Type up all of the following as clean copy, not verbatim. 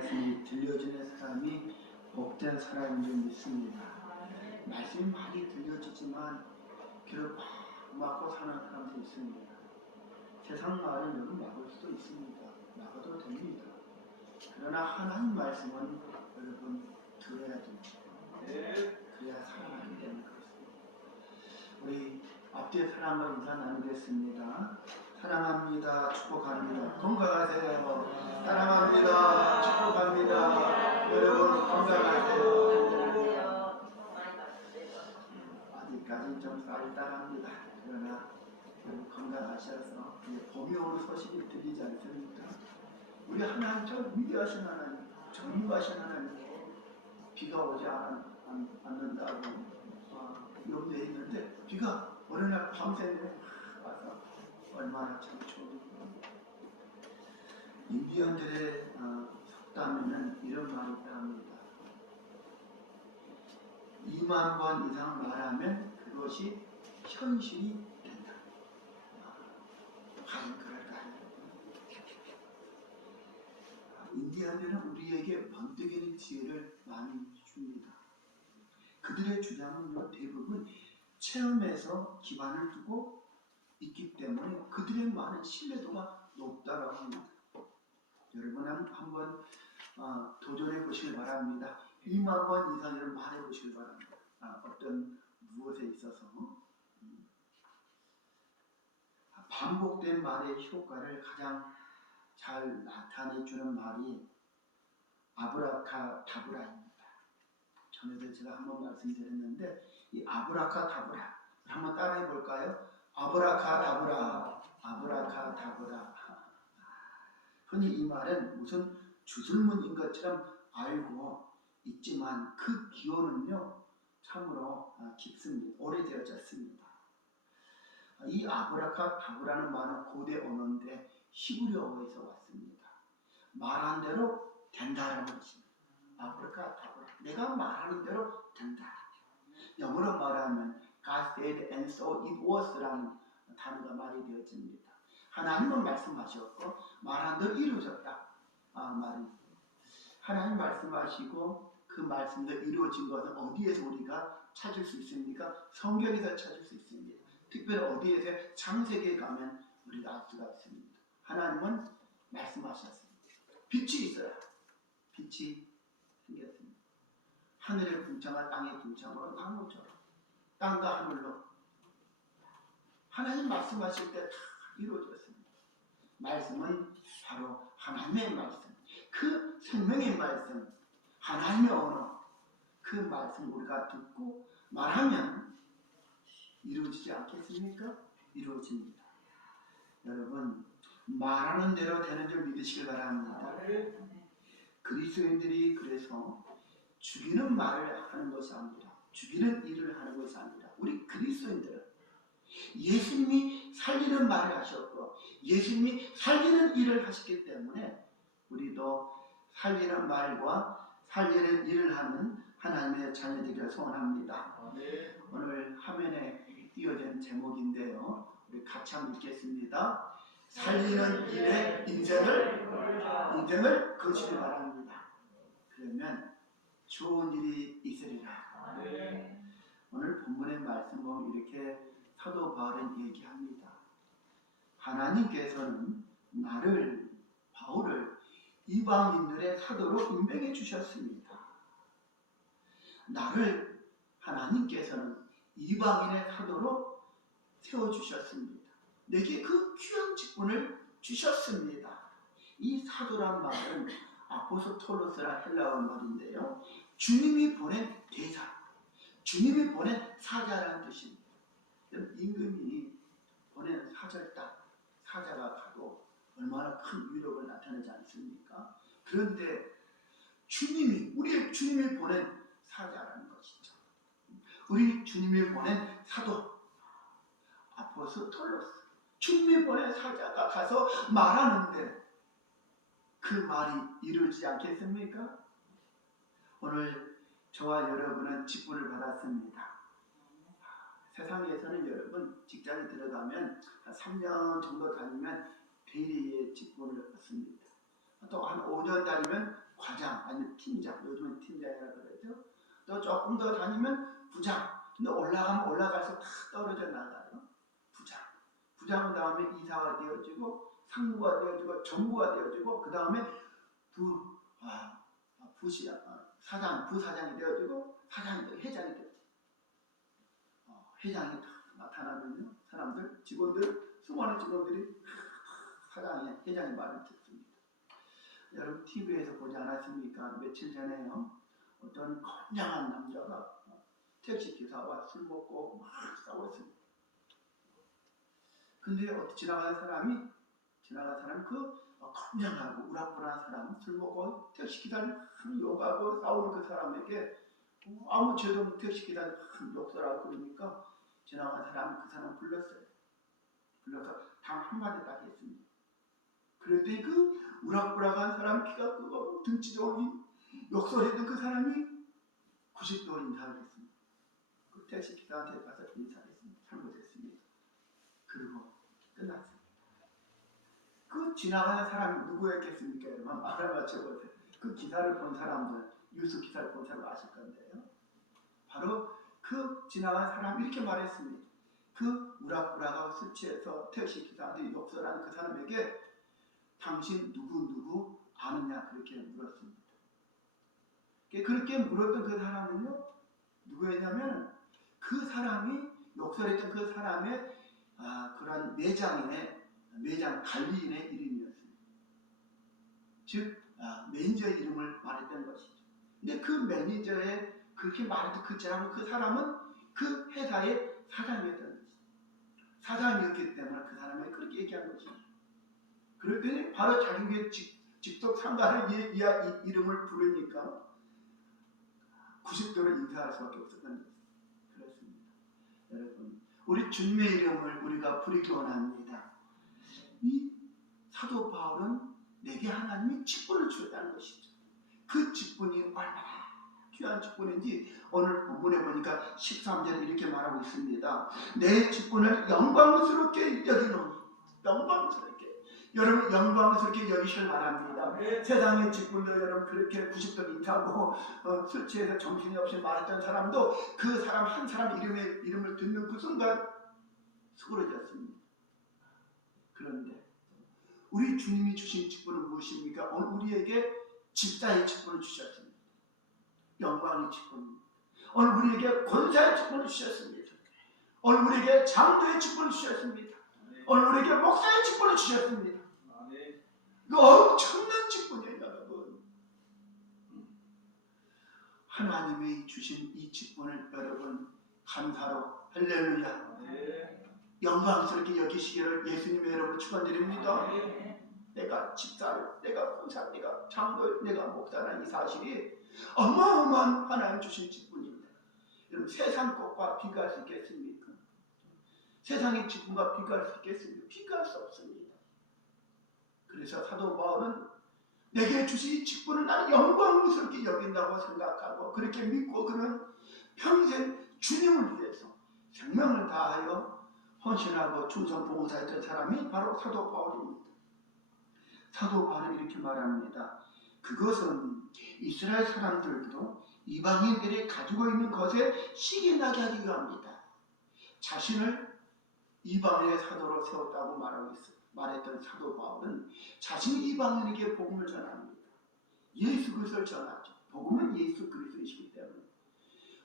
말씀이 들려주는 사람이 복된 사람인 줄 믿습니다. 말씀이 많이 들려주지만 귀를 꽉 막고 사는 사람도 있습니다. 세상 말은 여러분 막을 수도 있습니다. 막아도 됩니다. 그러나 하나님 말씀은 여러분 들어야 됩니다. 그래야 살아나게 되는 것입니다. 우리 앞뒤에 사랑과 인사 나누겠습니다. 사랑합니다. 축복합니다. 건강하세요. 사랑합니다. 축복합니다. 여러분 건강하세요. 아직까지 좀 쌀쌀합니다. 그러나 건강하셔서 봄이 오는 소식이 들리지 않습니까? 우리 하나님 참 위대하신 하나님, 전무하신 하나님, 비가 오지 않는다고 염려해 있는데 비가 어느 날 밤새 와서 얼마나 참 좋은가. 인디언들의 속담에는 이런 말이 있다 합니다. 2만 번 이상 말하면 그것이 현실이 된다. 과연 그럴까요? 인디언들은 우리에게 번뜩이는 지혜를 많이 줍니다. 그들의 주장은 대부분 체험에서 기반을 두고 있기 때문에 그들의 많은 신뢰도가 높다고 합니다. 여러분 한번 도전해 보시길 바랍니다. 2만 번 이상을 말해 보시길 바랍니다. 어떤 무엇에 있어서 반복된 말의 효과를 가장 잘 나타내주는 말이 아브라카다브라입니다. 전에도 제가 한번 말씀드렸는데 이 아브라카다브라 한번 따라해 볼까요? 아브라카다브라, 아브라카다브라. 흔히 이 말은 무슨 주술문인 것처럼 알고 있지만 그 기원은요 참으로 깊습니다. 오래되어졌습니다. 이 아브라카다브라는 말은 고대 언어인데 히브리어에서 왔습니다. 말한 대로 된다라는 것입니다. 아브라카다브라, 내가 말하는 대로 된다. 영어로 말하면 God said and so it was라는 단어가 말이 되어집니다. 하나님은 말씀하셨고 말한 대로 이루어졌다. 말이 하나님 말씀하시고 그 말씀대로 이루어진 것은 어디에서 우리가 찾을 수 있습니까? 성경에서 찾을 수 있습니다. 특별히 어디에서 창세기에 가면 우리가 알 수가 있습니다. 하나님은 말씀하셨습니다. 빛이 있어야 빛이 생겼습니다. 하늘의 궁창과 땅의 궁창으로 나누죠. 땅과 하늘로 하나님 말씀하실 때 다 이루어졌습니다. 말씀은 바로 하나님의 말씀, 그 생명의 말씀, 하나님의 언어, 그 말씀 우리가 듣고 말하면 이루어지지 않겠습니까? 이루어집니다. 여러분 말하는 대로 되는 줄 믿으시길 바랍니다. 그리스도인들이 그래서 죽이는 말을 하는 것이 아니라 죽이는 일을 하는 것이 아니라 우리 그리스도인들은 예수님이 살리는 말을 하셨고 예수님이 살리는 일을 하셨기 때문에 우리도 살리는 말과 살리는 일을 하는 하나님의 자녀되기를 소원합니다. 오늘 화면에 띄어진 제목인데요. 우리 같이 한번 읽겠습니다. 살리는 일에 인생을 거시길 바랍니다. 그러면 좋은 일이 있으리라. 오늘 본문의 말씀 보면 이렇게 사도 바울은 얘기합니다. 하나님께서는 나를 바울을 이방인들의 사도로 임명해 주셨습니다. 나를 하나님께서는 이방인의 사도로 세워주셨습니다. 내게 그 귀한 직분을 주셨습니다. 이 사도란 말은 아포스톨로스라 헬라어 말인데요. 주님이 보낸 대사, 주님이 보낸 사자라는 뜻입니다. 임금이 보낸 사자가 가도 얼마나 큰 위력을 나타내지 않습니까? 그런데 우리 주님이 보낸 사자라는 것이죠. 우리 주님이 보낸 사도 아포스톨로스, 주님이 보낸 사자가 가서 말하는데 그 말이 이루어지지 않겠습니까? 오늘 저와 여러분은 직분을 받았습니다. 세상에서는 여러분 직장에 들어가면 한 3년 정도 다니면 대리의 직분을 얻습니다. 또 한 5년 다니면 과장 아니면 팀장, 요즘은 팀장이라고 그러죠. 또 조금 더 다니면 부장. 근데 올라가면 올라가서 다 떨어져 나가요. 부장. 부장 다음에 이사가 되어지고 상무가 되어지고 정부가 되어지고 그 다음에 사장, 부사장이 되어지고 사장이 되고 회장이 되어지고 회장이 딱 나타나면요. 사람들, 직원들, 수많은 직원들이 사장이, 회장의 말을 듣습니다. 여러분 TV에서 보지 않았습니까? 며칠 전에요. 어떤 건장한 남자가 택시기사와 술 먹고 막 싸웠습니다. 근데 지나가는 사람이 그 건장하고 우락부락한 사람, 술 먹고 택시기사를 욕하고 싸우는 그 사람에게 아무 죄도 없는 택시기사를 욕설하고 그러니까 지나간 사람이 그 사람 불렀어요. 불러서 단 한마디 딱 했습니다. 그랬더니 그 우락부락한 사람 키가 크고 등치 좋은 욕설했던 그 사람이 90도 인사를 했습니다. 그 택시기사한테 가서 인사를 했습니다. 잘못했습니다. 그리고 끝났습니다. 그 지나가는 사람이 누구였겠습니까? 여러분 말을 맞춰보세요. 그 기사를 본 사람들, 뉴스 기사를 본 사람 아실 건데요. 바로 그 지나가는 사람이 이렇게 말했습니다. 그 우락부락하고 술 취해서 택시기사한테 욕설하는 그 사람에게 당신 누구 아느냐 그렇게 물었습니다. 그렇게 물었던 그 사람은요. 누구였냐면 그 사람이 욕설했던 그 사람의 그런 매장 관리인의 이름이었습니다. 즉 매니저의 이름을 말했던 것이죠. 근데 그 매니저의 그렇게 말했던 그 사람은 그 회사의 사장이었던 것이죠. 사장이었기 때문에 그 사람이 그렇게 얘기한 것이죠. 그랬더니 바로 자기의 직속 상가를 이름을 부르니까 90도로 인사할 수밖에 없었던 것이죠. 그렇습니다. 여러분, 우리 주님의 이름을 우리가 부르기 원합니다. 이 사도 바울은 내게 하나님이 직분을 주었다는 것이죠. 그 직분이 얼마나 귀한 직분인지 오늘 본문에 보니까 13절 이렇게 말하고 있습니다. 내 직분을 영광스럽게 여기노니, 영광스럽게. 여러분 영광스럽게 여기시길 바랍니다. 세상의 직분도 여러분 그렇게 90도 인사하고 술 취해서 정신이 없이 말했던 사람도 그 사람 한 사람 이름을 듣는 그 순간 수그러졌습니다. 그런데 우리 주님이 주신 직분은 무엇입니까? 오늘 우리에게 집사의 직분을 주셨습니다. 영광의 직분입니다. 오늘 우리에게 권사의 직분을 주셨습니다. 오늘 우리에게 장로의 직분을 주셨습니다. 오늘 우리에게 목사의 직분을 주셨습니다. 그 엄청난 직분이에요, 여러분. 하나님이 주신 이 직분을 여러분 감사로 할렐루야. 영광스럽게 여기시기를 예수님의 이름으로 축원드립니다. 내가 집사를, 내가 권사, 내가 장로, 내가 목사라는 이 사실이 어마어마한 하나님 주신 직분입니다. 여러분 세상 것과 비교할 수 있겠습니까? 세상의 직분과 비교할 수 있겠습니까? 비교할 수 없습니다. 그래서 사도 바울은 내게 주신 직분을 나는 영광스럽게 여긴다고 생각하고 그렇게 믿고 그는 평생 주님을 위해서 생명을 다하여 헌신하고 충성 봉사했던 사람이 바로 사도 바울입니다. 사도 바울은 이렇게 말합니다. 그것은 이스라엘 사람들도 이방인들이 가지고 있는 것에 시기 나게 하기 위함이다. 자신을 이방인의 사도로 세웠다고 말했던 사도 바울은 자신이 이방인에게 복음을 전합니다. 예수 그리스도를 전하죠. 복음은 예수 그리스도이시기 때문에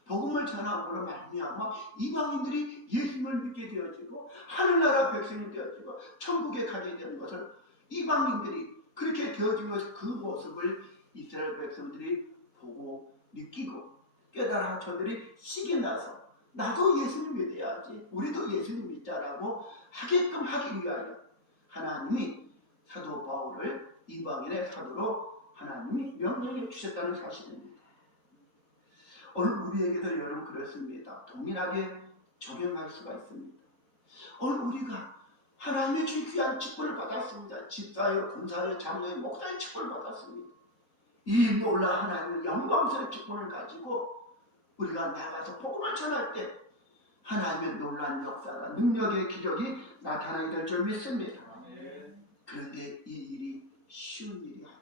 복음을 전함으로 말미암아 이방인들이 예수님을 믿게 되어지고 하늘나라 백성이 되어지고 천국에 가게 되는 것을 이방인들이 그렇게 되어진 것을 그 모습을 이스라엘 백성들이 보고 느끼고 깨달아 저들이 시기 나서 나도 예수님 믿어야지 우리도 예수님 믿자라고 하게끔 하기 위하여 하나님이 사도 바울을 이방인의 사도로 하나님이 명령해 주셨다는 사실입니다. 오늘 우리에게도 여러분 그렇습니다. 동일하게 적용할 수가 있습니다. 오늘 우리가 하나님의 주신 귀한 직분을 받았습니다. 집사의, 권사의, 장로의, 목사의 직분을 받았습니다. 이 놀라운 하나님의 영광스러운 직분을 가지고 우리가 나가서 복음을 전할 때 하나님의 놀라운 역사가 능력의 기적이 나타나게 될 줄 믿습니다. 그런데 이 일이 쉬운 일이 아니에요.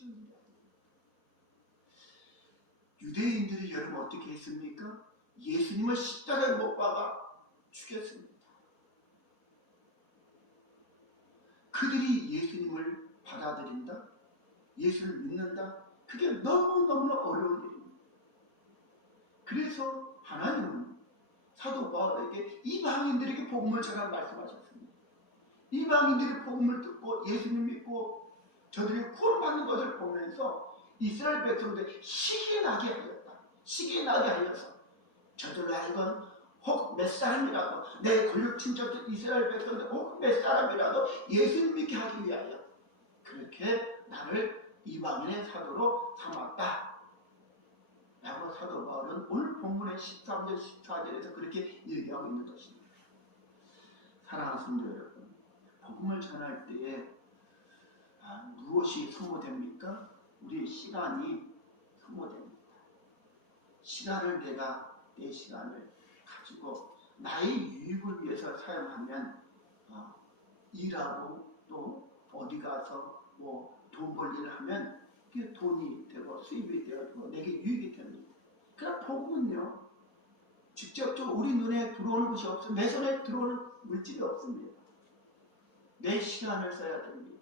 쉬운 일이 아니에요. 유대인들이 여러분 어떻게 했습니까? 예수님을 십자가에 못 박아 죽였습니다. 그들이 예수님을 받아들인다? 예수를 믿는다? 그게 너무너무 어려운 일입니다. 그래서 하나님은 사도 바울에게 이방인들에게 복음을 전하라고 말씀하셨습니다. 이방인들이 복음을 듣고 예수님 믿고 저들이 구원받는 것을 보면서 이스라엘 백성들이 시기에 나게 하였다. 시기에 나게 하여서 저들로 하여금 혹 몇 사람이라도 내 권력 친척들 이스라엘 백성들 혹 몇 사람이라도 예수님 믿게 하기 위하여 그렇게 나를 이방인의 사도로 삼았다 라고 사도 바울은 오늘 본문의 13절 14절에서 그렇게 얘기하고 있는 것입니다. 사랑하는 성도 여러분, 복음을 전할 때에 무엇이 소모됩니까? 우리의 시간이 소모됩니다. 시간을 내 시간을 가지고 나의 유익을 위해서 사용하면 일하고 또 어디 가서 뭐 돈 벌 일을 하면 그게 돈이 되고 수입이 되어지고 내게 유익이 됩니다. 그러나 복음은요, 직접적으로 우리 눈에 들어오는 것이 없습니다. 내 손에 들어오는 물질이 없습니다. 내 시간을 써야 됩니다.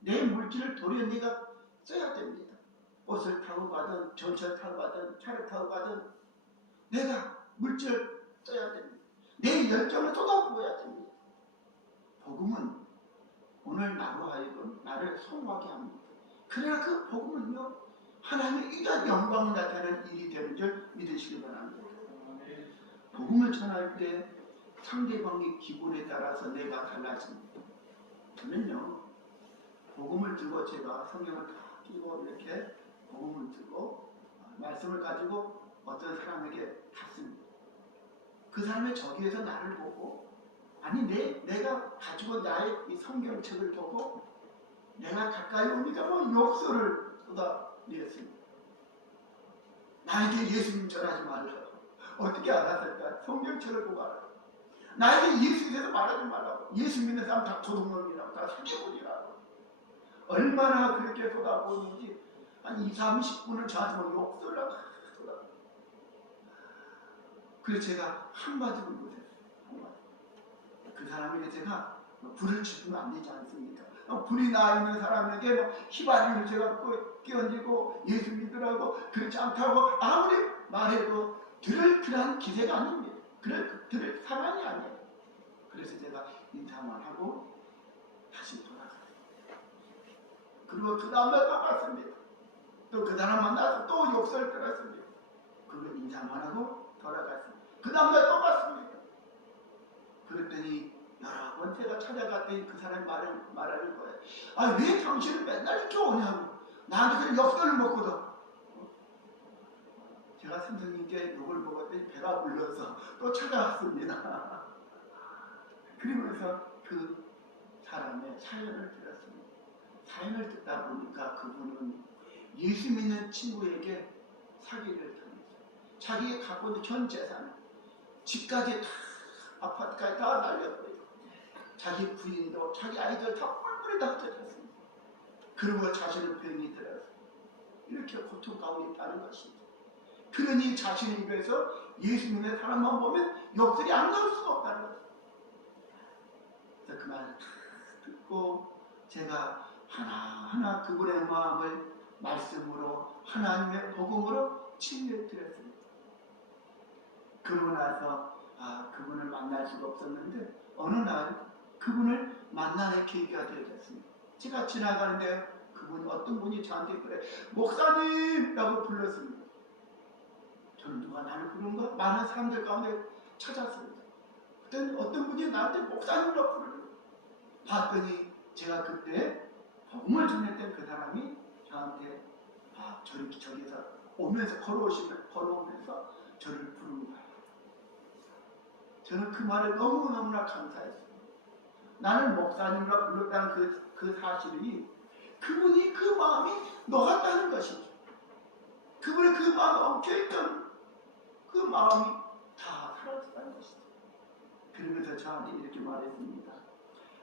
내 물질을 도리어 네가 써야 됩니다. 버스를 타고 가든 전철 타고 가든 차를 타고 가든 내가 물질을 써야 됩니다. 내 열정을 쏟아부어야 됩니다. 복음은 오늘 나로 하여금 나를 소모하게 합니다. 그러나 그 복음은요, 하나님의 이전 영광을 나타내는 일이 되는 줄 믿으시기 바랍니다. 복음을 전할 때 상대방의 기분에 따라서 내가 달라집니다. 저는요, 복음을 들고 제가 성경을 다 끼고 이렇게 복음을 들고 말씀을 가지고 어떤 사람에게 갔습니다. 그 사람의 저기에서 나를 보고 아니 내가 가지고 나의 이 성경책을 보고 내가 가까이 오니까 뭐 욕설을 쏟아내었습니다. 나에게 예수님 전하지 말라고. 어떻게 알았을까? 성경책을 보고 알아. 나에게 예수에 대해서 말하지 말라고. 예수 믿는 사람 다 도둑놈이라고, 다 사기꾼이라고. 얼마나 그렇게 쏟아부었는지 한 20-30분을 저한테 뭐 욕설을 하고 쏟아부었어요. 그래서 제가 한마디도 못했어요. 한마디. 그 사람에게 제가 불을 지피면 안 되지 않습니까? 불이 나 있는 사람에게 휘발유를 제가 끼얹고 예수 믿으라고 그렇지 않다고 아무리 말해도 들을 그런 기세가 아닙니다. 들을 상황이 아니에요. 그래서 제가 인사만 하고 다시 돌아갔어요. 그리고 그 다음날 또 갔습니다. 또 그 사람 만나서 또 욕설 들었습니다. 그리고 인사만 하고 돌아갔습니다. 그 다음날 또 갔습니다. 그랬더니 여러 번 제가 찾아갔더니 그 사람이 말하는 거예요. 아, 왜 당신은 맨날 이렇게 오냐고. 나한테 그런 역설을 먹거든. 제가 선생님께 욕을 먹었더니 배가 불러서 또 찾아왔습니다. 그러면서 그 사람의 사연을 들었습니다. 사연을 듣다 보니까 그분은 예수 믿는 친구에게 사기를 당했어요. 자기가 갖고 있는 전 재산, 집까지 다, 아파트까지 다 날려버리고 자기 부인도 자기 아이들 다 뿔뿔이 다 흩어졌습니다. 그리고 자신은 병이 들어서 이렇게 고통 가운데 있다는 것입니다. 그러니 자신의 입에서 예수 믿는 사람만 보면 욕설이 안 나올 수가 없다는 것입니다. 그래서 그 말을 다 듣고 제가 하나하나 그분의 마음을 말씀으로 하나님의 복음으로 치유해 드렸습니다. 그러고 나서 그분을 만날 수가 없었는데 어느 날 그분을 만나는 계기가 되어졌습니다. 제가 지나가는데 어떤 분이 저한테 그래 목사님! 라고 불렀습니다. 저는 누가 나를 부른가? 많은 사람들 가운데 찾았습니다. 그때 어떤 분이 나한테 목사님이라고 부르는 거예요. 봤더니 제가 그때 복음을 전했던 그 사람이 저한테 저기서 오면서 걸어오면서 저를 부른 거예요. 저는 그 말에 너무너무나 감사했습니다. 나는 목사님이라고 불렀다는 그 사실이 그분이 그 마음이 녹았다는 것이죠. 그분의 그 마음에 엉켜있던 그 마음이 다 사라졌다는 것이죠. 그러면서 저한테 이렇게 말했습니다.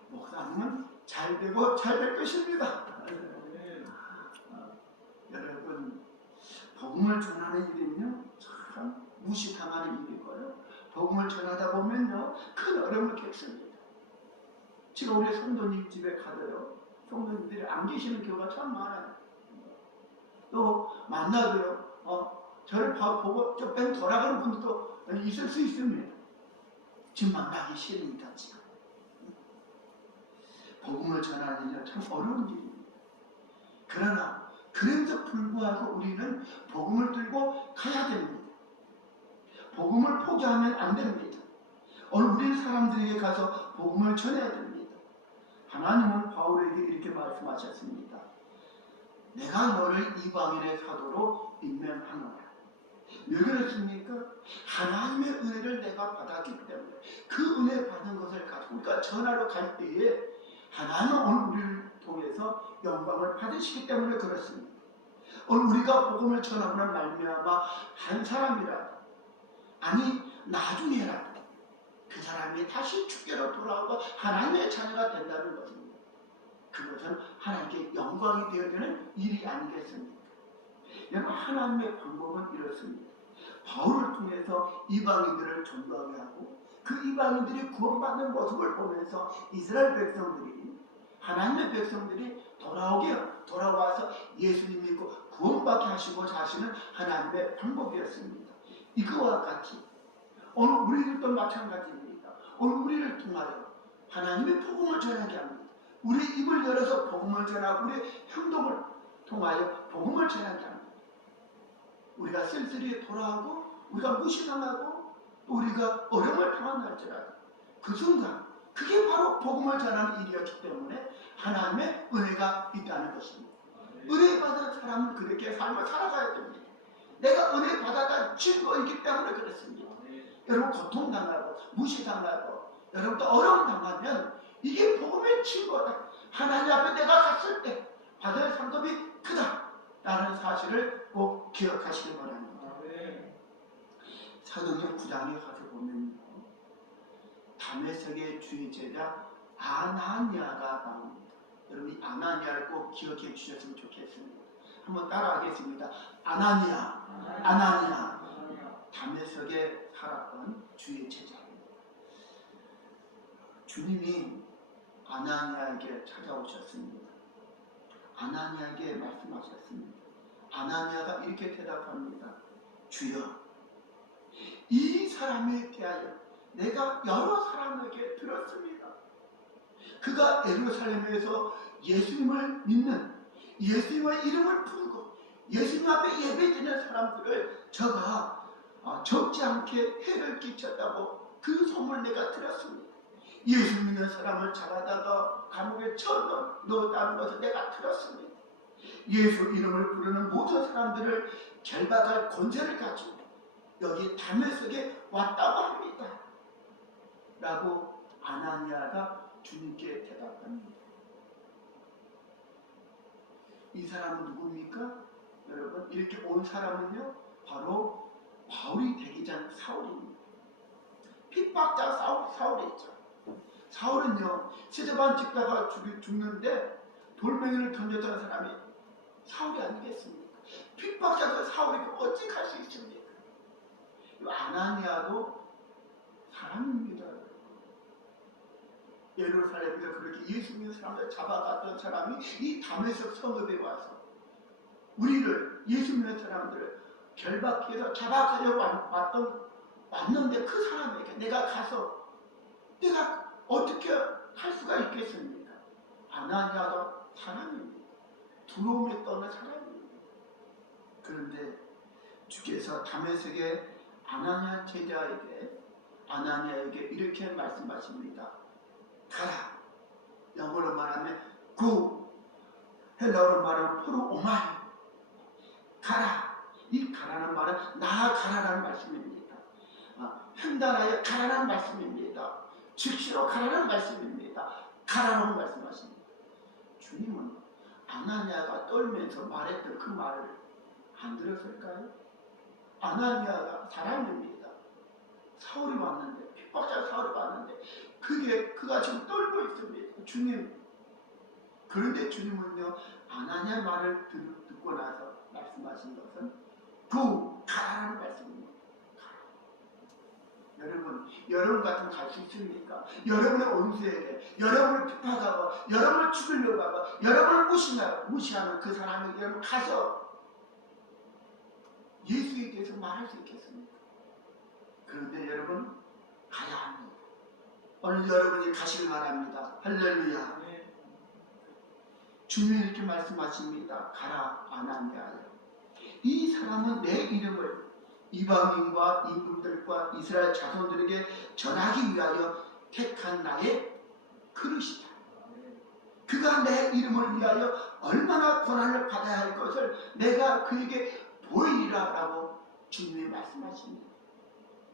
목사님은 잘 되고 잘 될 것입니다. 전하는 일은요 참 무시당하는 일이고요. 복음을 전하다 보면요 큰 어려움을 겪습니다. 지금 우리 성도님 집에 가도요 성도님들이 안 계시는 경우가 참 많아요. 또 만나도요 저를 보고 뺑 돌아가는 분들도 있을 수 있습니다. 지금 만나기 싫으니까 지금 복음을 전하는 일은 참 어려운 일입니다. 그러나 그럼에도 불구하고 우리는 복음을 들고 가야 됩니다. 복음을 포기하면 안 됩니다. 오늘 우리 사람들에게 가서 복음을 전해야 됩니다. 하나님은 바울에게 이렇게 말씀하셨습니다. 내가 너를 이방인의 사도로 임명하노라. 왜 그렇습니까? 하나님의 은혜를 내가 받았기 때문에 그 은혜 받은 것을 가지고 우리가 전하러 갈 때에 하나님은 오늘 우리를 통해서 영광을 받으시기 때문에 그렇습니다. 오늘 우리가 복음을 전하는 말미암아 한 사람이라도 아니 나중에라도 그 사람이 다시 주께로 돌아오고 하나님의 자녀가 된다는 것입니다. 그것은 하나님께 영광이 되어지는 일이 아니겠습니까? 여러분 하나님의 방법은 이렇습니다. 바울을 통해서 이방인들을 전도하게 하고 그 이방인들이 구원받는 모습을 보면서 이스라엘 백성들이 하나님의 백성들이 돌아와서 예수님 믿고 구원받게 하시고자 하시는 하나님의 방법이었습니다. 이거와 같이 오늘 우리들도 마찬가지입니다. 오늘 우리를 통하여 하나님의 복음을 전하게 합니다. 우리 입을 열어서 복음을 전하고 우리 행동을 통하여 복음을 전하게 합니다. 우리가 쓸쓸히 돌아오고 우리가 무시당하고 또 우리가 어려움을 당할지라도 그 순간 그게 바로 복음을 전하는 일이었기 때문에 하나님의 은혜가 있다는 것입니다. 은혜 받은 사람은 그렇게 삶을 살아가야 됩니다. 내가 은혜 받아다 증거이기 때문에 그렇습니다. 여러분 고통당하고 무시당하고 여러분도 어려움 당하면 이게 복음의 증거다. 하나님 앞에 내가 갔을 때 받을 상급이 크다 라는 사실을 꼭 기억하시기 바랍니다. 사도행전 9장에 가서 보면요 다메섹의 주의 제자 아나니아가 나옵니다. 여러분 이 아나니아를 꼭 기억해 주셨으면 좋겠습니다. 한번 따라하겠습니다. 아나니아. 다메섹에 살았던 주의 제자입니다. 주님이 아나니아에게 찾아오셨습니다. 아나니아에게 말씀하셨습니다. 아나니아가 이렇게 대답합니다. 주여, 이 사람에 대하여 내가 여러 사람에게 들었습니다. 그가 예루살렘에서 예수님을 믿는 예수님의 이름을 부르고 예수님 앞에 예배드리는 사람들을 저가 적지 않게 해를 끼쳤다고 그 소문을 내가 들었습니다. 예수 믿는 사람을 잡아다가 감옥에 넣었다는 것을 내가 들었습니다. 예수 이름을 부르는 모든 사람들을 결박할 권세를 가지고 여기 다메섹에 왔다고 합니다. 라고 아나니아가 주님께 대답합니다. 이 사람은 누굽니까? 여러분 이렇게 온 사람은요 바로 바울이 되기 전 사울입니다. 핍박자 사울이죠. 사울은요 스데반 집사가 죽는데 돌멩이를 던졌던 사람이 사울이 아니겠습니까? 핍박자가 사울이 어찌 갈 수 있습니까? 아나니아도 사람입니다. 예루살렘에서 그렇게 예수 믿는 사람을 잡아갔던 사람이 이 다메섹 성읍에 와서 우리를 예수 믿는 사람들을 결박해서 잡아가려고 왔는데 그 사람에게 내가 가서 내가 어떻게 할 수가 있겠습니까? 아나니아도 사람입니다. 두려움에 떠는 사람입니다. 그런데 주께서 다메섹의 아나니아 제자에게 아나니아에게 이렇게 말씀하십니다. 가라. 영어로 말하면 go. 헬라어로 말하면 프로오마이. 가라. 이 가라는 말은 나아가라라는 말씀입니다. 횡단하여 가라는 말씀입니다. 즉시로 가라는 말씀입니다. 가라라고 말씀하십니다. 주님은 아나니아가 떨면서 말했던 그 말을 안 들었을까요? 아나니아가 사람입니다. 사울이 왔는데 핍박자 사울이 왔는데 그가 지금 떨고 있습니다. 주님. 그런데 주님은요 아나니아 말을 듣고 나서 말씀하신 것은 go 가라는 말씀입니다. 여러분 같으면 갈 수 있습니까? 여러분의 원수에게, 여러분을 핍박하고, 여러분을 죽이려고 하고, 여러분을 무시하는 그 사람에게 여러분 가서 예수에 대해서 말할 수 있겠습니까? 그런데 여러분 가야 합니다. 오늘 여러분이 가시길 바랍니다. 할렐루야. 주님이 이렇게 말씀하십니다. 가라 아나니아야. 이 사람은 내 이름을 이방인과 이분들과 이스라엘 자손들에게 전하기 위하여 택한 나의 그릇이다. 그가 내 이름을 위하여 얼마나 고난을 받아야 할 것을 내가 그에게 보이리라 라고 주님이 말씀하십니다.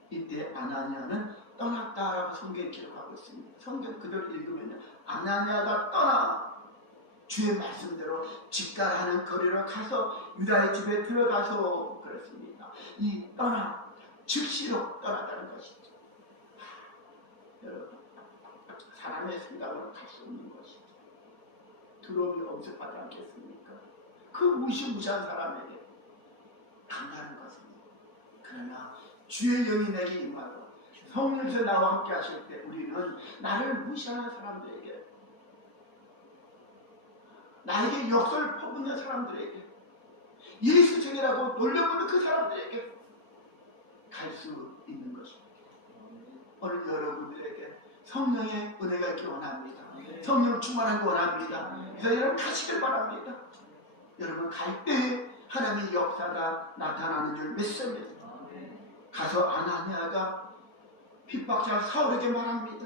이때 아나니아는 떠났다라고 성경에 기록하고 있습니다. 성경 그대로 읽으면 아나니아가 떠나 주의 말씀대로 직가하는 거리로 가서 유다의 집에 들어가서 그랬습니다. 이 떠나 즉시로 떠났다는 것이죠. 여러분 사람의 생각으로 갈 수 없는 것이죠. 두려움이 엄습하지 않겠습니까? 그 무시무시한 사람에게 당하는 것입니다. 그러나 주의 영이 내게 임하고 성령께서 나와 함께 하실 때 우리는 나를 무시하는 사람들에게, 나에게 역설을 퍼붓는 사람들에게, 예수쟁이라고 놀려보는 그 사람들에게 갈 수 있는 것입니다. 오늘 여러분들에게 성령의 은혜가 있기 원합니다. 성령 충만하기 원합니다. 그래서 여러분 가시길 바랍니다. 여러분 갈 때 하나님의 역사가 나타나는 줄 믿습니다. 가서 아나니아가 핍박자 사울에게 말합니다.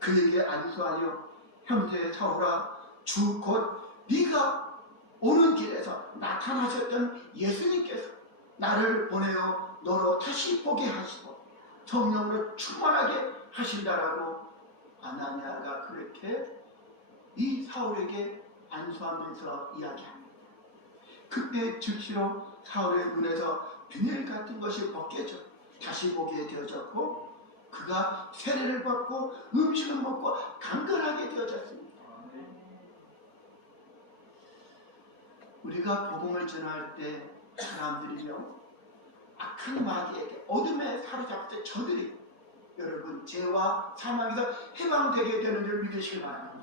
그에게 안수하여 형제 사울아, 주 곧 네가 오는 길에서 나타나셨던 예수님께서 나를 보내어 너로 다시 보게 하시고 성령으로 충만하게 하신다라고 아나니아가 그렇게 이 사울에게 안수하면서 이야기합니다. 그때 즉시로 사울의 눈에서 비늘 같은 것이 벗겨져 다시 보게 되어졌고 그가 세례를 받고 음식을 먹고 강건하게 되어졌습니다. 우리가 복음을 전할 때 사람들이요 악한 마귀에게 어둠에 사로잡힐 때 저들이 여러분 죄와 사망에서 해방되게 되는 줄 믿으시기 바랍니다.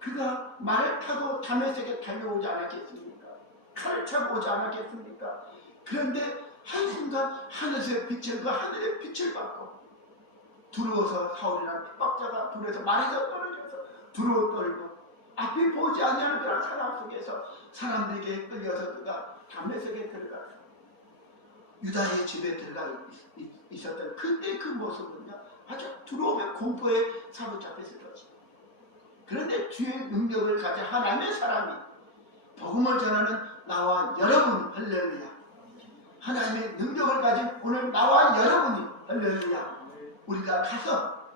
그가 말을 타고 다메섹에 달려오지 않았겠습니까? 칼을 차고 오지 않았겠습니까? 그런데 한순간 하늘의 빛을, 그 하늘의 빛을 받고 두려워서 사울이라는 핍박자가 둘에서 말에서 떨어져서 두려워 떨고 앞이 보지 않는 그런 상황 속에서 사람들에게 끌려서 그가 다메섹에 들어가서 유다의 집에 들어가 있었던 그때 그 모습은요 아주 두려움의 공포에 사로잡혔을 것입니다. 그런데 주의 능력을 가진 하나님의 사람이 복음을 전하는 나와 여러분, 할렐루야, 하나님의 능력을 가진 오늘 나와 여러분이 할렐루야, 우리가 가서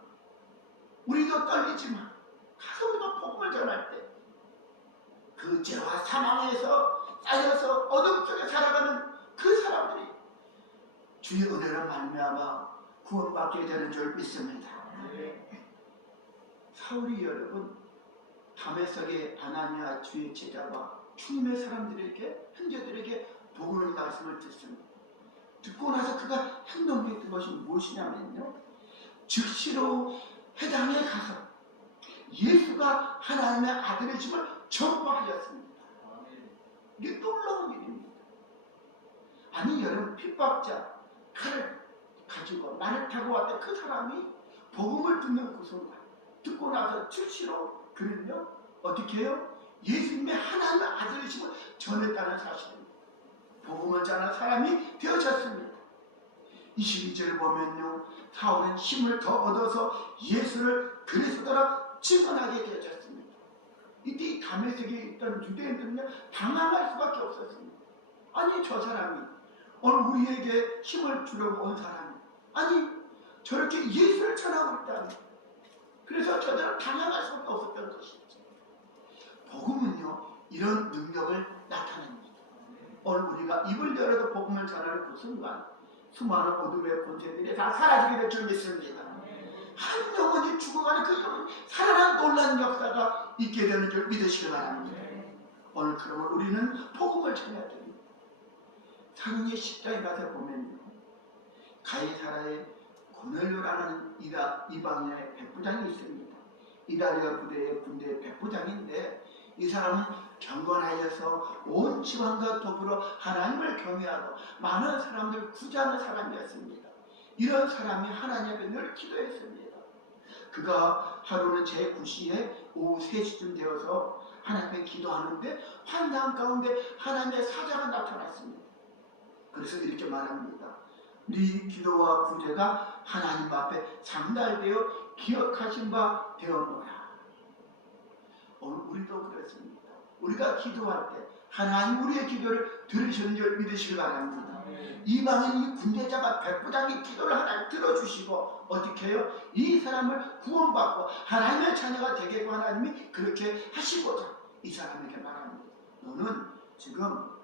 우리도 떨리지만 가서 우리가 복음을 전할 때 그 죄와 사망에서 쌓여서 어둠 속에 살아가는 그 사람들이 주의 은혜로 말미암아 구원받게 되는 줄 믿습니다. 사울이 여러분 다메섹의 아나니아 주의 제자와 주님의 사람들에게 형제들에게 복음의 말씀을 듣습니다. 듣고 나서 그가 행동했던 것이 무엇이냐면요, 즉시로 회당에 가서 예수가 하나님의 아들이심을 전파하였습니다. 이게 놀라운 일입니다. 아니 여러분 핍박자 칼을 가지고 말을 타고 왔던 그 사람이 복음을 듣는 그 순간 듣고 나서 즉시로 그는요 어떻게 해요? 예수님의 하나님의 아들이심을 전했다는 사실입니다. 복음을 전한 사람이 되어졌습니다. 22절 보면요 사울은 힘을 더 얻어서 예수를 그리스도라 증언하게 되어졌습니다. 이때 다메섹에 있던 유대인들은요 당황할 수밖에 없었습니다. 아니 저 사람이 오늘 우리에게 힘을 주려고 온 사람이 아니 저렇게 예수를 전하고 있다니, 그래서 저들은 당황할 수밖에 없었던 것이죠. 복음은요 이런 능력을 나타냅니다. 오늘 우리가 입을 열어도 복음을 전하는 그 순간 수많은 어둠의 권세들이 다 사라지게 될 줄 믿습니다. 한 영혼이 죽어가는 그 영혼이 살아난 놀라운 역사가 있게 되는 줄 믿으시기 바랍니다. 오늘 그러면 우리는 복음을 전해야 됩니다. 사도행전 10장에 가서 보면요, 가이사라에 고넬료라는 이방인의 백부장이 있습니다. 이달리아 부대의 군대 백부장인데, 이 사람은 경건하여서 온 집안과 더불어 하나님을 경외하고 많은 사람들 구제하는 사람이었습니다. 이런 사람이 하나님 앞에 늘 기도했습니다. 그가 하루는 제9시에 오후 3시쯤 되어서 하나님 앞에 기도하는데 환상 가운데 하나님의 사자가 나타났습니다. 그래서 이렇게 말합니다. 네 기도와 구제가 하나님 앞에 장달되어 기억하신 바 되었노라. 오늘 우리도 그렇습니다. 우리가 기도할 때 하나님 우리의 기도를 들으시는 줄 믿으시기 바랍니다. 이방인 이 군대자가 백부장이 기도를 하나님 들어주시고 어떻게 해요? 이 사람을 구원받고 하나님의 자녀가 되게 하나님이 그렇게 하시고자 이 사람에게 말합니다. 너는 지금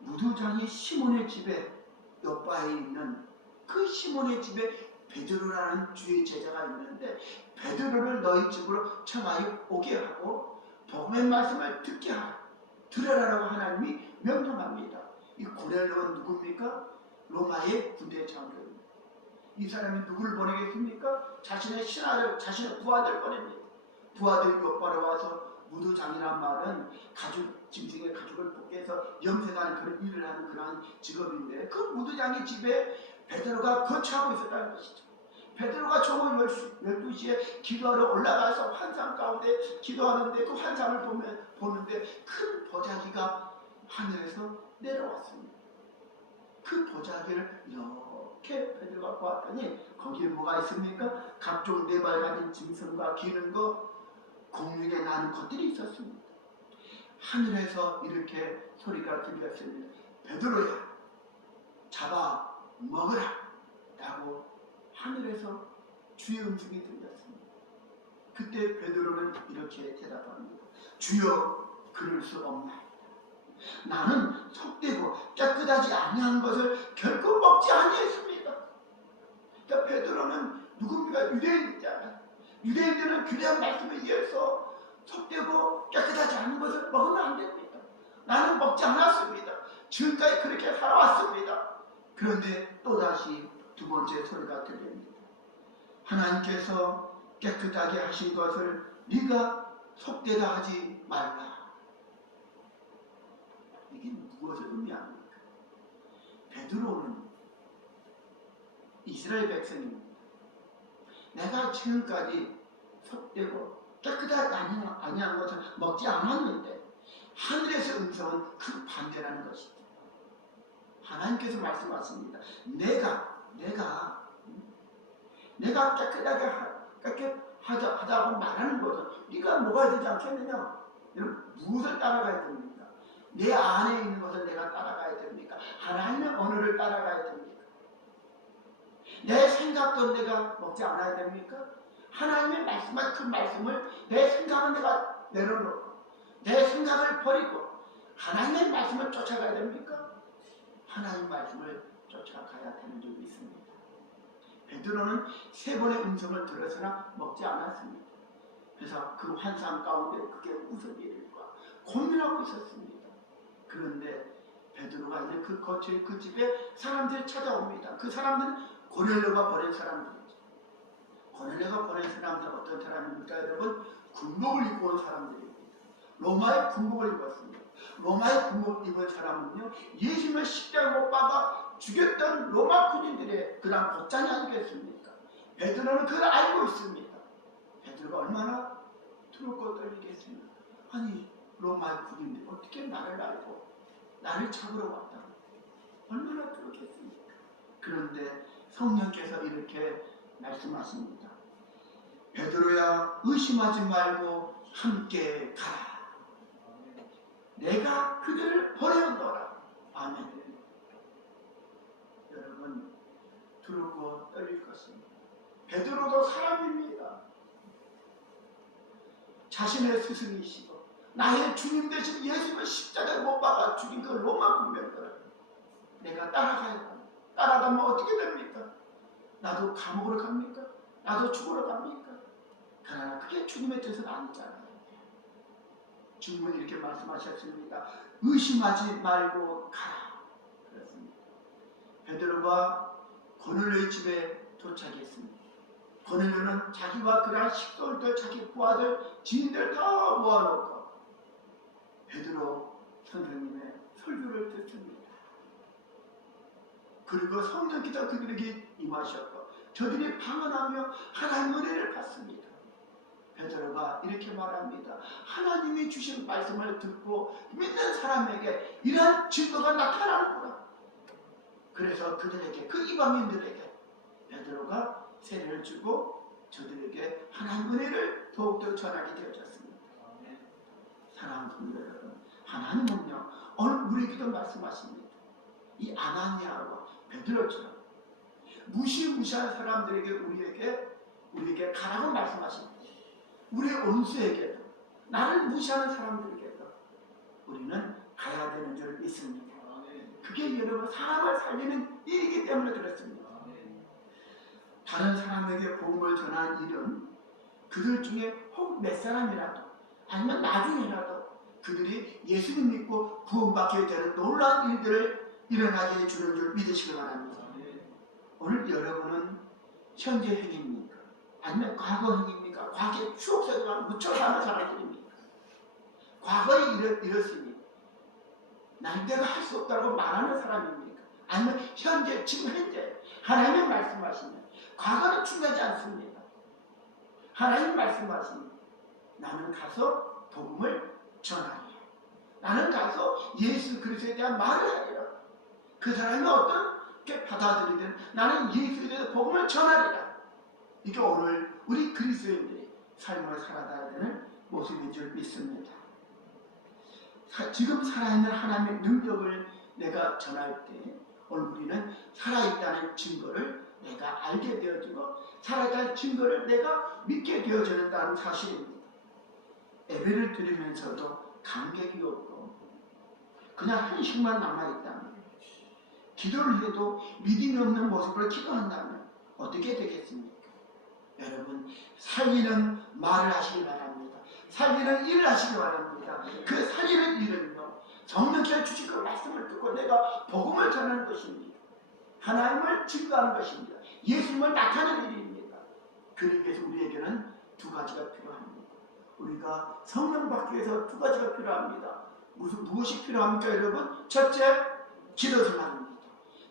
무두장이 시몬의 집에 옆바에 있는 그 시몬의 집에 베드로라는 주의 제자가 있는데 베드로를 너희 집으로 청하여 오게 하고 복음의 말씀을 듣게 하라. 들으라라고 하나님이 명령합니다. 이 고넬료는 누굽니까? 로마의 군대 장교입니다. 이 사람이 누구를 보내겠습니까? 자신의 신하를, 자신의 부하들 보냅니다. 부하들이 옆바로 와서 무두장이란 말은 가죽, 짐승의 가죽을 벗겨서 염색하는 그런 일을 하는 그러한 직업인데 그 무두장이 집에 베드로가 거처하고 있었다는 것이죠. 베드로가 저녁 12시에 기도하러 올라가서 환상 가운데 기도하는데 그 환상을 보는데 큰 보자기가 하늘에서 내려왔습니다. 그 보자기를 이렇게 베드로가 보았더니 거기에 뭐가 있습니까? 각종 네발 가진 짐승과 기는 것, 공중에 나는 것들이 있었습니다. 하늘에서 이렇게 소리가 들렸습니다. 베드로야, 잡아 먹으라 라고 하늘에서 주의 음성이 들렸습니다. 그때 베드로는 이렇게 대답합니다. 주여, 그럴 수 없나이다. 나는 속되고 깨끗하지 아니한 것을 결코 먹지 아니했습니다. 그러니까 베드로는 누굽니까? 유대인이잖아요. 유대인들은 규례한 말씀에 의해서 속되고 깨끗하지 않은 것을 먹으면 안 됩니다. 나는 먹지 않았습니다. 지금까지 그렇게 살아왔습니다. 그런데 또다시 두 번째 소리가 들립니다. 하나님께서 깨끗하게 하신 것을 네가 속되다 하지 말라. 이게 무엇을 의미합니까? 베드로는 이스라엘 백성입니다. 내가 지금까지 속되고 깨끗하지 아니한 것을 먹지 않았는데 하늘에서 음성은 그 반대라는 것이죠. 하나님께서 말씀하십니다. 내가 깨끗하게 하자고 말하는 것은 네가 먹어야 되지 않겠느냐? 여러분, 무엇을 따라가야 됩니까? 내 안에 있는 것을 내가 따라가야 됩니까? 하나님의 언어를 따라가야 됩니까? 내 생각도 내가 먹지 않아야 됩니까? 하나님의 말씀한 그 말씀을 내 생각은 내가 내려놓고 내 생각을 버리고 하나님의 말씀을 쫓아가야 됩니까? 하나님 말씀을 쫓아가야 되는 줄 믿습니다. 베드로는 3번의 음성을 들었으나 먹지 않았습니다. 그래서 그 환상 가운데 그게 무슨 일일까 고민하고 있었습니다. 그런데 베드로가 이제 그 거처의 그 집에 사람들이 찾아옵니다. 그 사람들은 고넬료가 보낸 사람들이죠. 고넬료가 보낸 사람들은 어떤 사람입니까? 여러분, 군복을 입고 온 사람들입니다. 로마의 군복을 입었습니다. 로마의 군복을 입은 사람은요, 예수님을 십자가에 못 박아 죽였던 로마 군인들의 그런 복장이 아니겠습니까? 베드로는 그걸 알고 있습니다. 베드로가 얼마나 두렵고 떨리겠습니까? 아니, 로마의 군인들이 어떻게 나를 알고 나를 잡으러 왔다. 얼마나 두렵겠습니까? 그런데 성령께서 이렇게 말씀하십니다. 베드로야, 의심하지 말고 함께 가라. 내가 그들을 보내었노라. 아멘. 여러분, 두렵고 떨릴 것입니다. 베드로도 사람입니다. 자신의 스승이시고 나의 주님 되신 예수를 십자가에 못 박아 죽인 그 로마 군병들을 내가 따라가야 합니다. 따라가면 어떻게 됩니까? 나도 감옥으로 갑니까? 나도 죽으러 갑니까? 그러나 그게 주님의 뜻은 아니잖아요. 주님은 이렇게 말씀하셨습니다. 의심하지 말고 가라. 베드로가 고넬료의 집에 도착했습니다. 고넬료는 자기와 그러한 식솔들, 자기 부하들, 지인들 다 모아놓고 베드로 선생님의 설교를 듣습니다. 그리고 성령께서 그들에게 임하셨고 저들이 방언하며 하나님의 은혜를 받습니다. 베드로가 이렇게 말합니다. 하나님이 주신 말씀을 듣고 믿는 사람에게 이러한 증거가 나타나는구나. 그래서 그들에게, 그 이방인들에게 베드로가 세례를 주고 저들에게 하나님 은혜를 더욱더 전하게 되어졌습니다. 사랑하는 성도 여러분, 하나님은요 오늘 우리에게도 말씀하십니다. 이 아나니아와 베드로처럼 무시무시한 사람들에게 우리에게 가라고 말씀하십니다. 우리의 원수에게도, 나를 무시하는 사람들에게도 우리는 가야 되는 줄 믿습니다. 그게 여러분 사람을 살리는 일이기 때문에 그렇습니다. 다른 사람에게 복음을 전하는 일은 그들 중에 혹 몇 사람이라도 아니면 나중에라도 그들이 예수님 믿고 구원받게 되는 놀라운 일들을 일어나게 해주는 줄 믿으시기 바랍니다. 오늘 여러분은 현재 행입니까? 아니면 과거 행입니까? 과거의 추억 속에만 묻혀 사는 사람들입니까? 과거에 이렇습니다. 내가 할 수 없다고 말하는 사람입니까? 아니면 현재, 지금 현재 하나님의 말씀하시면 과거는 중요하지 않습니다. 하나님 말씀하시면 나는 가서 복음을 전하리라. 나는 가서 예수 그리스도에 대한 말을 하리라. 그 사람이 어떻게 받아들이든 나는 예수에 대해서 복음을 전하리라. 이게 오늘 우리 그리스도인들이 삶을 살아가야 되는 모습인 줄 믿습니다. 지금 살아있는 하나님의 능력을 내가 전할 때 오늘 우리는 살아있다는 증거를 내가 알게 되어지고 살아있다는 증거를 내가 믿게 되어진다는 사실입니다. 예배를 드리면서도 감격이 없고 그냥 한식만 남아있다면, 기도를 해도 믿음이 없는 모습으로 기도한다면 어떻게 되겠습니까? 여러분, 살리는 말을 하시기 바랍니다. 살리는 일을 하시기 바랍니다. 그 살리는 일은요, 성령께서 주신 그 말씀을 듣고 내가 복음을 전하는 것입니다. 하나님을 증거하는 것입니다. 예수님을 나타내는 일입니다. 그러기 위해서 우리에게는 두 가지가 필요합니다. 우리가 성령 받기 위해서 두 가지가 필요합니다. 무엇이 필요합니까 여러분? 첫째, 기도 생활입니다.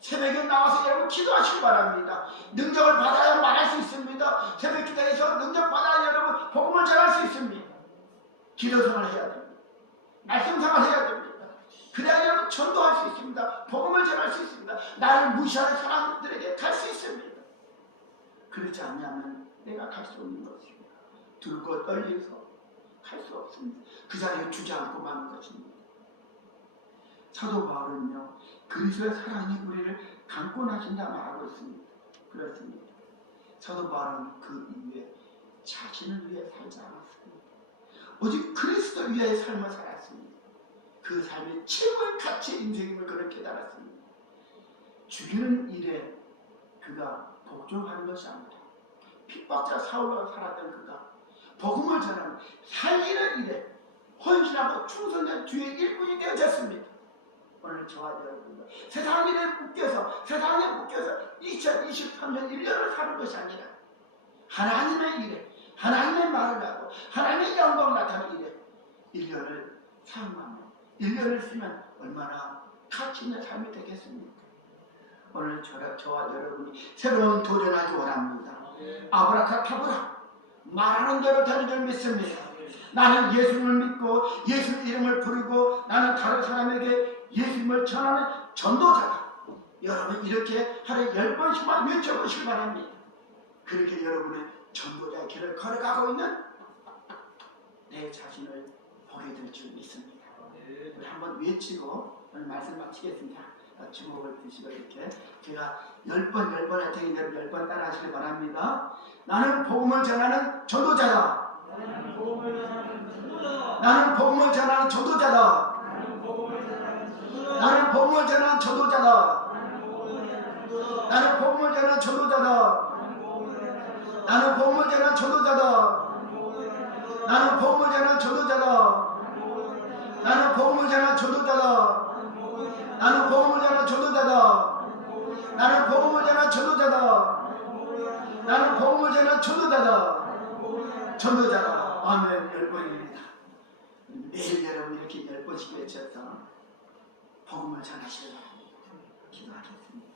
새벽에 나와서 여러분 기도하시기 바랍니다. 능력을 받아야 말할 수 있습니다. 새벽 기도에서 능력 받아야 여러분 복음을 전할 수 있습니다. 기도 생활을 해야 됩니다. 말씀 생활을 해야 됩니다. 그래야 여러분 전도할 수 있습니다. 복음을 전할 수 있습니다. 나를 무시하는 사람들에게 갈 수 있습니다. 그렇지 않냐면 내가 갈 수 없는 것입니다. 들고 떨려서 갈 수 없습니다. 그 자리에 주저앉고 마는 것입니다. 사도 바울은요, 그리스도의 사랑이 우리를 강권하신다 말하고 있습니다. 그렇습니다. 사도 바울은 그 이후에 자신을 위해 살지 않았습니다. 오직 그리스도 위하여 삶을 살았습니다. 그 삶의 최고의 가치의 인생임을 그는 깨달았습니다. 죽이는 일에 그가 복종하는 것이 아니라 핍박자 사울로 살았던 그가 복음을 전하는 살리는 일에 헌신하고 충성된 주의 일꾼이 되어졌습니다. 오늘 저와 여러분과 세상 일에 묶여서 2023년 1년을 사는 것이 아니라 하나님의 일에, 하나님의 말을 하고 하나님의 영광을 나타내는 일에 1년을 사용하며 1년을 쓰면 얼마나 가치 있는 삶이 되겠습니까? 오늘 저와 여러분이 새로운 도전하기 원합니다. 아브라카타브라 말하는 대로 되는 줄 믿습니다. 나는 예수님을 믿고 예수의 이름을 부르고 나는 다른 사람에게 예수님을 전하는 전도자다. 여러분 이렇게 하루에 10번씩만 외쳐보시기 바랍니다. 그렇게 여러분의 전도자의 길을 걸어가고 있는 내 자신을 보게 될 줄 믿습니다. 우리 한번 외치고 오늘 말씀 마치겠습니다. 주먹을 드시고 이렇게 제가 10번 할 테니 여러분 10번 따라 하시기 바랍니다. 나는 복음을 전하는 전도자다. 나는 복음을 전하는 전도자다. 나는 복음을 전하는 전도자다. 나는 복음을 전하는 전도자다. 나는 복음을 전하는 전도자다. 나는 복음을 전하는 전도자다. 나는 복음을 전하는 전도자다. 나는 복음을 전하는 전도자다. 나는 복음을 전하는 전도자다. 나는 복음을 전한 전도자다. 전도자다. 아멘. 10번입니다. 매일 여러분 이렇게 10번씩 외쳐서 복음을 전하시도록 기도하겠습니다.